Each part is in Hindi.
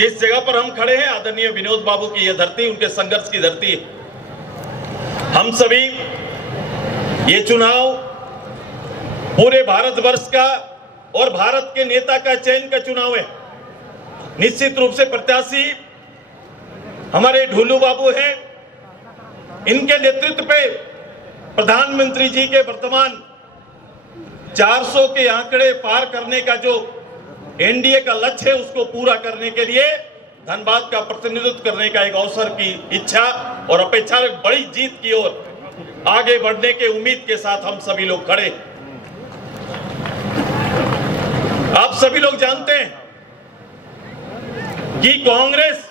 जिस जगह पर हम खड़े हैं, आदरणीय विनोद बाबू की यह धरती उनके संघर्ष की धरती है। हम सभी ये चुनाव पूरे भारतवर्ष का और भारत के नेता का चयन का चुनाव है। निश्चित रूप से प्रत्याशी हमारे ढुल्लू बाबू हैं। इनके नेतृत्व पे प्रधानमंत्री जी के वर्तमान 400 के आंकड़े पार करने का जो एनडीए का लक्ष्य है, उसको पूरा करने के लिए धनबाद का प्रतिनिधित्व करने का एक अवसर की इच्छा और अपेक्षा, बड़ी जीत की ओर आगे बढ़ने के उम्मीद के साथ हम सभी लोग खड़े। आप सभी लोग जानते हैं कि कांग्रेस,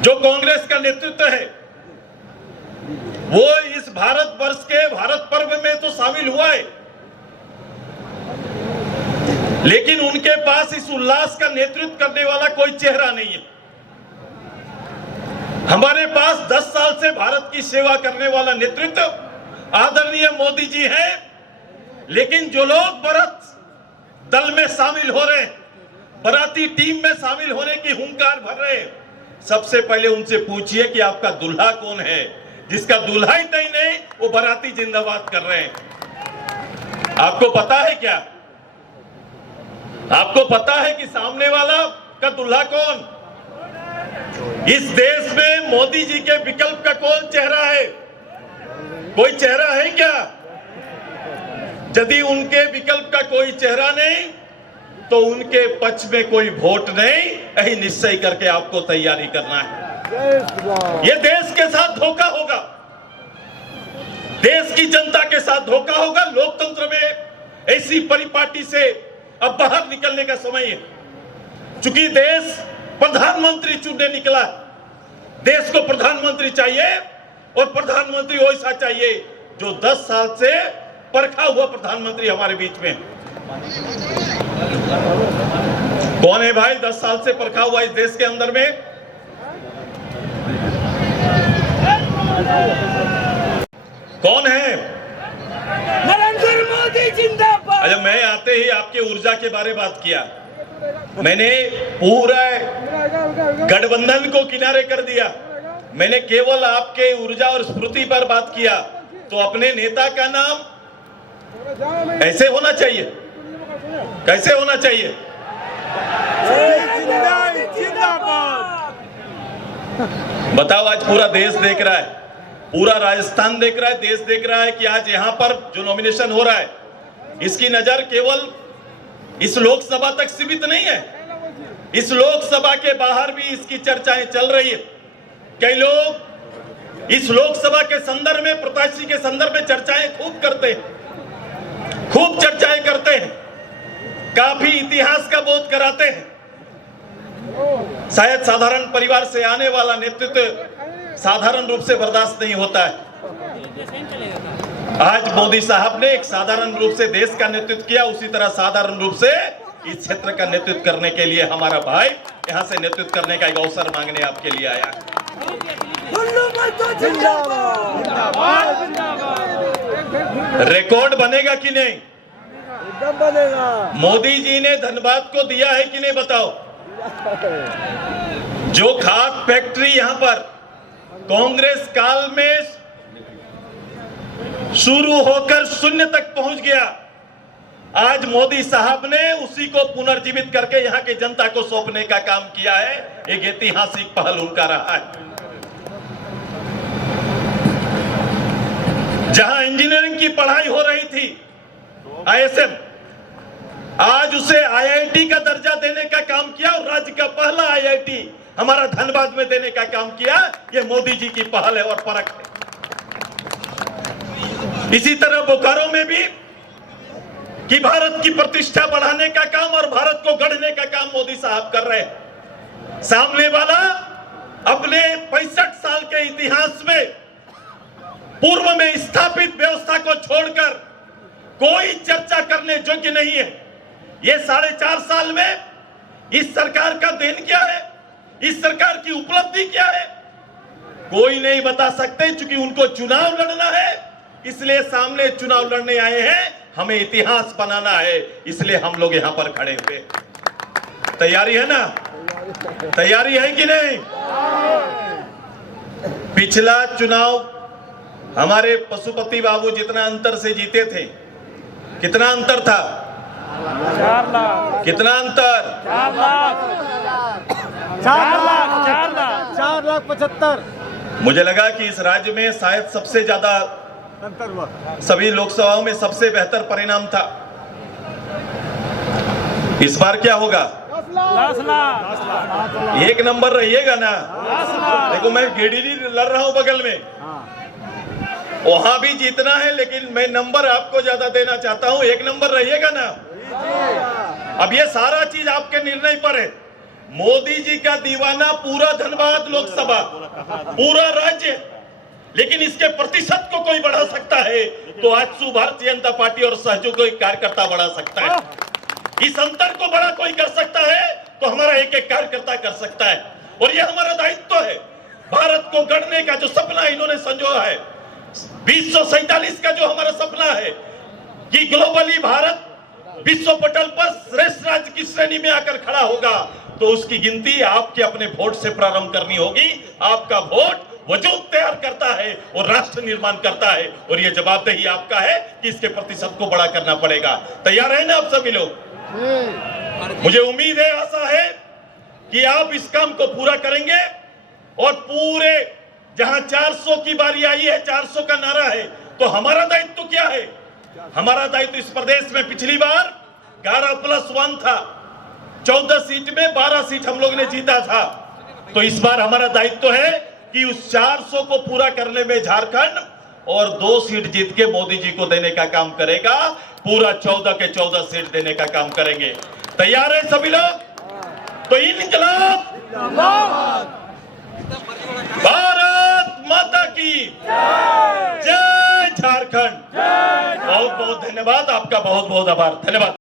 जो कांग्रेस का नेतृत्व है, वो इस भारतवर्ष के भारत पर्व में तो शामिल हुआ है, लेकिन उनके पास इस उल्लास का नेतृत्व करने वाला कोई चेहरा नहीं है। हमारे पास 10 साल से भारत की सेवा करने वाला नेतृत्व आदरणीय मोदी जी है, लेकिन जो लोग भारत दल में शामिल हो रहे हैं, बाराती टीम में शामिल होने की हुंकार भर रहे हैं, सबसे पहले उनसे पूछिए कि आपका दूल्हा कौन है। जिसका दूल्हा ही नहीं, वो बाराती जिंदाबाद कर रहे हैं। आपको पता है क्या? आपको पता है कि सामने वाला का दूल्हा कौन? इस देश में मोदी जी के विकल्प का कौन चेहरा है? कोई चेहरा है क्या? यदि उनके विकल्प का कोई चेहरा नहीं, तो उनके पक्ष में कोई वोट नहीं। यही निश्चय करके आपको तैयारी करना है। ये देश के साथ धोखा होगा, देश की जनता के साथ धोखा होगा। लोकतंत्र में ऐसी परिपाटी से अब बाहर निकलने का समय है। चूंकि देश प्रधानमंत्री चुनने निकला, देश को प्रधानमंत्री चाहिए और प्रधानमंत्री वैसा चाहिए जो 10 साल से परखा हुआ प्रधानमंत्री हमारे बीच में। कौन है भाई 10 साल से परखा हुआ इस देश के अंदर में? कौन है? नरेंद्र मोदी जिंदाबाद। अच्छा, मैं आते ही आपके ऊर्जा के बारे में बात किया। मैंने पूरा गठबंधन को किनारे कर दिया। मैंने केवल आपके ऊर्जा और स्फूर्ति पर बात किया। तो अपने नेता का नाम ऐसे होना चाहिए, कैसे होना चाहिए? बताओ, आज पूरा देश देख रहा है, पूरा राजस्थान देख रहा है, देश देख रहा है कि आज यहाँ पर जो नॉमिनेशन हो रहा है, इसकी नजर केवल इस लोकसभा तक सीमित नहीं है। इस लोकसभा के बाहर भी इसकी चर्चाएं चल रही है। कई लोग इस लोकसभा के संदर्भ में, प्रत्याशी के संदर्भ में चर्चाएं खूब करते हैं, खूब चर्चाएं करते हैं, काफी इतिहास का बोध कराते हैं। शायद साधारण परिवार से आने वाला नेतृत्व साधारण रूप से बर्दाश्त नहीं होता है। आज मोदी साहब ने एक साधारण रूप से देश का नेतृत्व किया, उसी तरह साधारण रूप से इस क्षेत्र का नेतृत्व करने के लिए हमारा भाई यहां से नेतृत्व करने का एक अवसर मांगने आपके लिए आया। रिकॉर्ड बनेगा कि नहीं? बनेगा। मोदी जी ने धनबाद को दिया है कि नहीं, बताओ? जो खाद फैक्ट्री यहां पर कांग्रेस काल में शुरू होकर शून्य तक पहुंच गया, आज मोदी साहब ने उसी को पुनर्जीवित करके यहां की जनता को सौंपने का काम किया है। एक ऐतिहासिक पहल उनका रहा है। जहां इंजीनियरिंग की पढ़ाई हो रही थी, आईएसएम, आज उसे आईआईटी का दर्जा देने का काम किया और राज्य का पहला आईआईटी हमारा धनबाद में देने का काम किया। यह मोदी जी की पहल है और परख है। इसी तरह बोकारो में भी कि भारत की प्रतिष्ठा बढ़ाने का काम और भारत को गढ़ने का काम मोदी साहब कर रहे हैं। सामने वाला अपने 65 साल के इतिहास में पूर्व में स्थापित व्यवस्था को छोड़कर कोई चर्चा करने योग्य नहीं है। ये 4.5 साल में इस सरकार का देन क्या है, इस सरकार की उपलब्धि क्या है, कोई नहीं बता सकते। चूंकि उनको चुनाव लड़ना है, इसलिए सामने चुनाव लड़ने आए हैं। हमें इतिहास बनाना है, इसलिए हम लोग यहां पर खड़े हुए। तैयारी है ना? तैयारी है कि नहीं? पिछला चुनाव हमारे पशुपति बाबू जितना अंतर से जीते थे, कितना अंतर था? 4 लाख, कितना अंतर? 4 लाख, 4 लाख, 4 लाख 75 मुझे लगा कि इस राज्य में शायद सबसे ज्यादा अंतर हुआ। सभी लोकसभाओं में सबसे बेहतर परिणाम था। इस बार क्या होगा? 10 लाख, एक नंबर रहिएगा ना? 10 लाख। देखो मैं गेडीली लड़ रहा हूं बगल में, वहां भी जीतना है, लेकिन मैं नंबर आपको ज्यादा देना चाहता हूं। एक नंबर रहिएगा ना? अब ये सारा चीज आपके निर्णय पर है। मोदी जी का दीवाना पूरा धनबाद लोकसभा, पूरा राज्य, लेकिन इसके प्रतिशत को कोई बढ़ा सकता है तो आज भारतीय जनता पार्टी और सहयोगी कार्यकर्ता बढ़ा सकता है। इस अंतर को बड़ा कोई कर सकता है तो हमारा एक एक कार्यकर्ता कर सकता है, और यह हमारा दायित्व है। भारत को गढ़ने का जो सपना इन्होंने संजोया है, 2047 का जो हमारा सपना है कि ग्लोबली भारत विश्व पटल पर श्रेष्ठ राज्य की श्रेणी में आकर खड़ा होगा, तो उसकी गिनती आपके अपने वोट से प्रारंभ करनी होगी। आपका वोट वजूद तैयार करता है और राष्ट्र निर्माण करता है, और यह जवाबदेही आपका है कि इसके प्रतिशत को बड़ा करना पड़ेगा। तैयार है ना आप सभी लोग? मुझे उम्मीद है, आशा है कि आप इस काम को पूरा करेंगे, और पूरे जहां 400 की बारी आई है, 400 का नारा है, तो हमारा दायित्व क्या है? हमारा दायित्व इस प्रदेश में पिछली बार 11+1 था, 14 सीट में 12 सीट हम लोग ने जीता था। तो इस बार हमारा दायित्व है कि उस 400 को पूरा करने में झारखंड और 2 सीट जीत के मोदी जी को देने का काम करेगा। पूरा 14 के 14 सीट देने का काम करेंगे। तैयार है सभी लोग? तो इनकलाब भारत माता की जय, झारखंड। बहुत बहुत धन्यवाद, आपका बहुत बहुत आभार। धन्यवाद।